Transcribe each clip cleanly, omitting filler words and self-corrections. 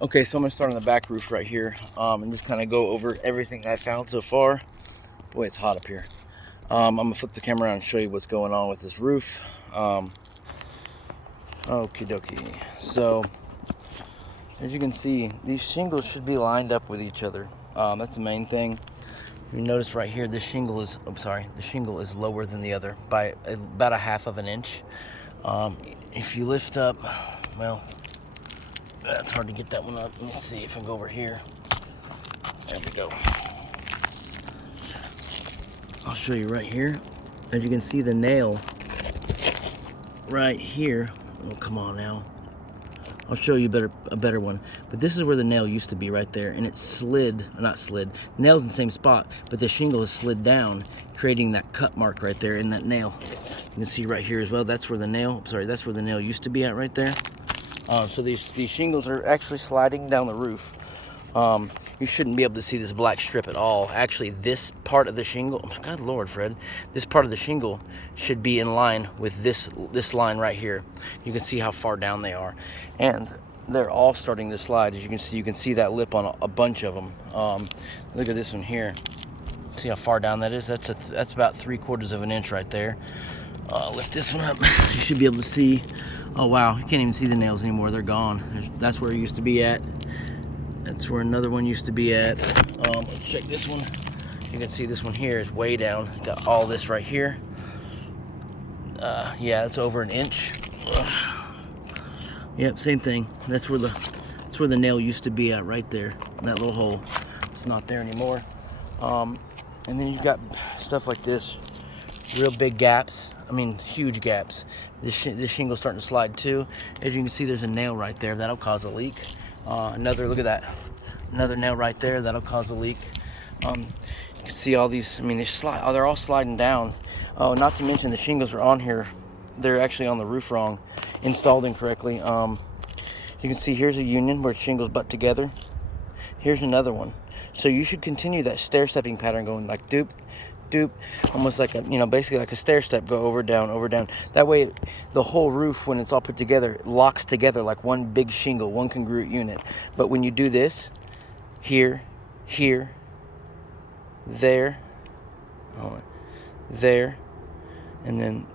Okay, so I'm gonna start on the back roof right here, and just kind of go over everything I found so far. Boy, it's hot up here. I'm gonna flip the camera around and show you what's going on with this roof. Okie dokie. So, as you can see, these shingles should be lined up with each other. That's the main thing. You notice right here, this shingle is, the shingle is lower than the other by about 1/2 of an inch. If you lift up, well, it's hard to get that one up. Let me see if I go over here. There we go. I'll show you right here. As you can see, the nail right here. Oh, come on now. I'll show you a better one. But this is where the nail used to be right there, and it slid, not slid. The nail's in the same spot, but the shingle is slid down, creating that cut mark right there in that nail. You can see right here as well. That's where the nail. That's where the nail used to be at right there. So these shingles are actually sliding down the roof. You shouldn't be able to see this black strip at all. Actually, this part of the shingle, God Lord, Fred, this part of the shingle should be in line with this line right here. You can see how far down they are, and they're all starting to slide. As you can see that lip on a bunch of them. Look at this one here. See how far down that is? That's about 3/4 of an inch right there. Lift this one up. You should be able to see. Oh wow, you can't even see the nails anymore. They're gone. That's where it used to be at. That's where another one used to be at. Let's check this one. You can see this one here is way down. Got all this right here. Yeah, that's over an inch. Yep, same thing. That's where the nail used to be at right there. That little hole. It's not there anymore. And then you've got stuff like this. Real big gaps. I mean, huge gaps. This shingle's starting to slide too. As you can see, there's a nail right there. That'll cause a leak. Look at that. Another nail right there. That'll cause a leak. You can see all these. I mean, they're all sliding down. Oh, not to mention the shingles are on here. They're actually on the roof wrong, installed incorrectly. You can see here's a union where shingles butt together. Here's another one. So you should continue that stair-stepping pattern, going like doop, doop, almost like basically like a stair step, go over, down, over, down. That way the whole roof, when it's all put together, locks together like one big shingle, one congruent unit. But when you do this, here, here, there, there, and then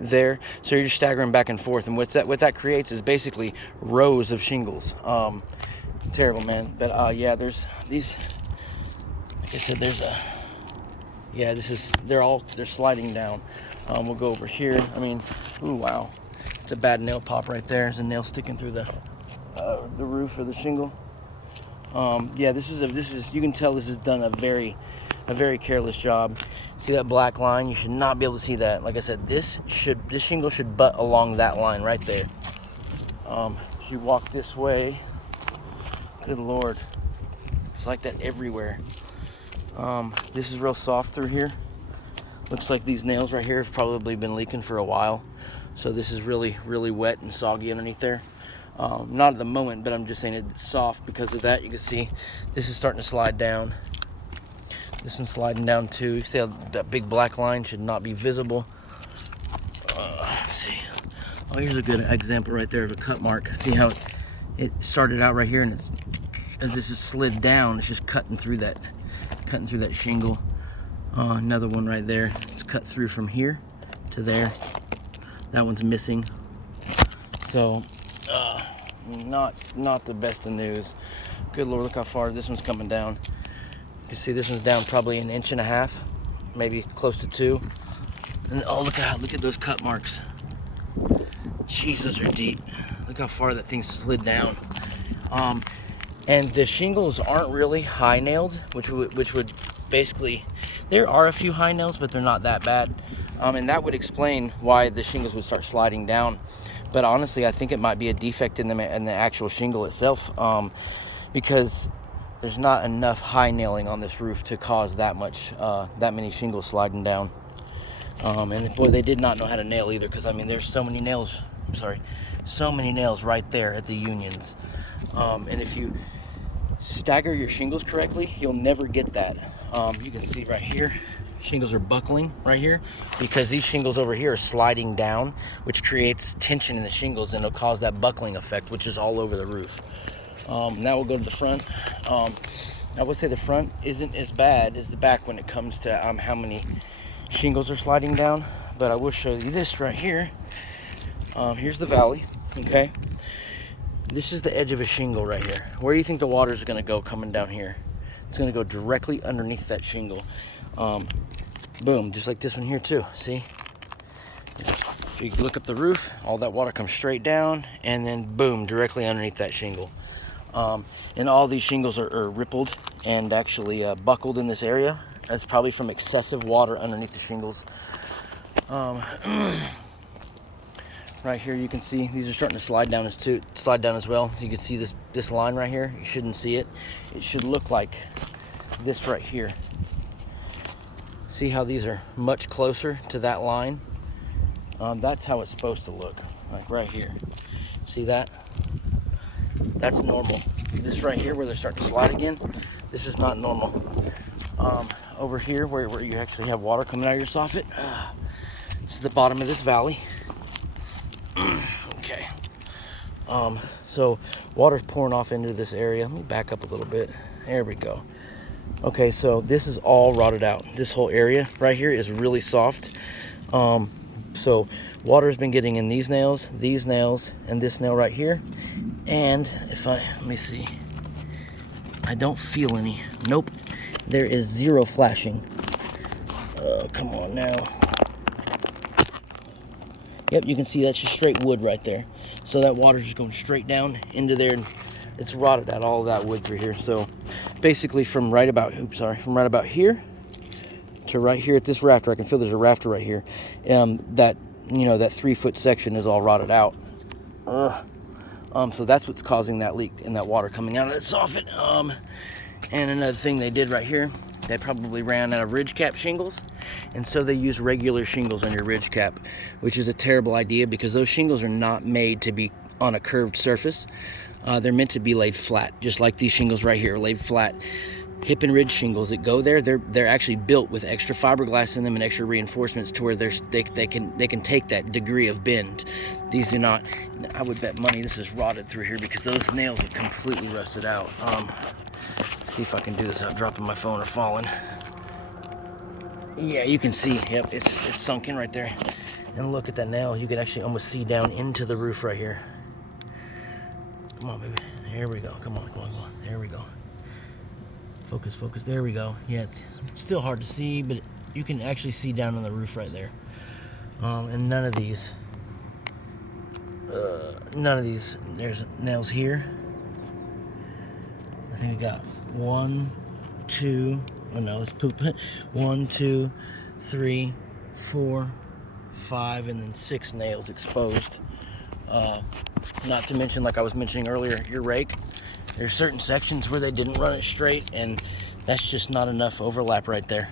there, so you're just staggering back and forth, and what that creates is basically rows of shingles. Terrible, man. But yeah, there's these, like I said, there's a, yeah, they're sliding down. We'll go over here. I mean, ooh, wow, it's a bad nail pop right there. There's a nail sticking through the roof of the shingle. Yeah, this is you can tell this is done a very careless job. See that black line? You should not be able to see that. Like I said, this shingle should butt along that line right there. If you walk this way, good Lord, it's like that everywhere. This is real soft through here. Looks like these nails right here have probably been leaking for a while. So this is really wet and soggy underneath there. Not at the moment, but I'm just saying it's soft because of that. You can see this is starting to slide down. This one's sliding down too. You see how that big black line should not be visible. Let's see. Oh, here's a good example right there of a cut mark. See how it started out right here, and as this is slid down, it's just cutting through that shingle. Another one right there. It's cut through from here to there. That one's missing. So, not the best of news. Good Lord, look how far this one's coming down. You can see this one's down probably 1.5 inches, maybe close to 2. And oh, look at those cut marks. Jeez, those are deep. Look how far that thing slid down. And the shingles aren't really high nailed, which would basically, there are a few high nails, but they're not that bad. And that would explain why the shingles would start sliding down. But honestly, I think it might be a defect in the actual shingle itself, because there's not enough high nailing on this roof to cause that many shingles sliding down. And boy, they did not know how to nail either, because I mean, there's so many nails. So many nails right there at the unions. And if you stagger your shingles correctly, you'll never get that. You can see right here, shingles are buckling right here because these shingles over here are sliding down, which creates tension in the shingles, and it'll cause that buckling effect, which is all over the roof. Now we'll go to the front. I would say the front isn't as bad as the back when it comes to how many shingles are sliding down, but I will show you this right here. Here's the valley, okay? This is the edge of a shingle right here. Where do you think the water is going to go coming down here? It's going to go directly underneath that shingle. Boom, just like this one here too, see? If you look up the roof, all that water comes straight down, and then boom, directly underneath that shingle. And all these shingles are rippled and actually buckled in this area. That's probably from excessive water underneath the shingles. Right here you can see these are starting to slide down as well. So you can see this line right here. You shouldn't see it. It should look like this right here. See how these are much closer to that line? That's how it's supposed to look, like right here. See that? That's normal. This right here where they're starting to slide again, this is not normal. Over here where you actually have water coming out of your soffit, this is the bottom of this valley. Okay. So water's pouring off into this area. Let me back up a little bit. There we go. Okay, so this is all rotted out. This whole area right here is really soft. So water's been getting in these nails, and this nail right here. And let me see. I don't feel any. Nope. There is zero flashing. Come on now. Yep, you can see that's just straight wood right there. So that water's just going straight down into there, and it's rotted out all of that wood through here. So basically from right about here to right here at this rafter, I can feel there's a rafter right here. That 3-foot section is all rotted out. So that's what's causing that leak and that water coming out of that soffit. And another thing they did right here, they probably ran out of ridge cap shingles, and so they use regular shingles on your ridge cap, which is a terrible idea because those shingles are not made to be on a curved surface. They're meant to be laid flat, just like these shingles right here, laid flat. Hip and ridge shingles that go there, they're actually built with extra fiberglass in them and extra reinforcements to where they can take that degree of bend. These do not. I would bet money this is rotted through here because those nails are completely rusted out. See if I can do this without dropping my phone or falling. Yeah, you can see. Yep, it's sunk in right there. And look at that nail. You can actually almost see down into the roof right here. Come on, baby. Here we go. Come on. There we go. Focus. There we go. Yeah, it's still hard to see, but you can actually see down on the roof right there. And none of these. There's nails here. I think we got 1, 2. Oh no, let's poop. 1, 2, 3, 4, 5, and then 6 nails exposed. Not to mention, like I was mentioning earlier, your rake. There's certain sections where they didn't run it straight, and that's just not enough overlap right there.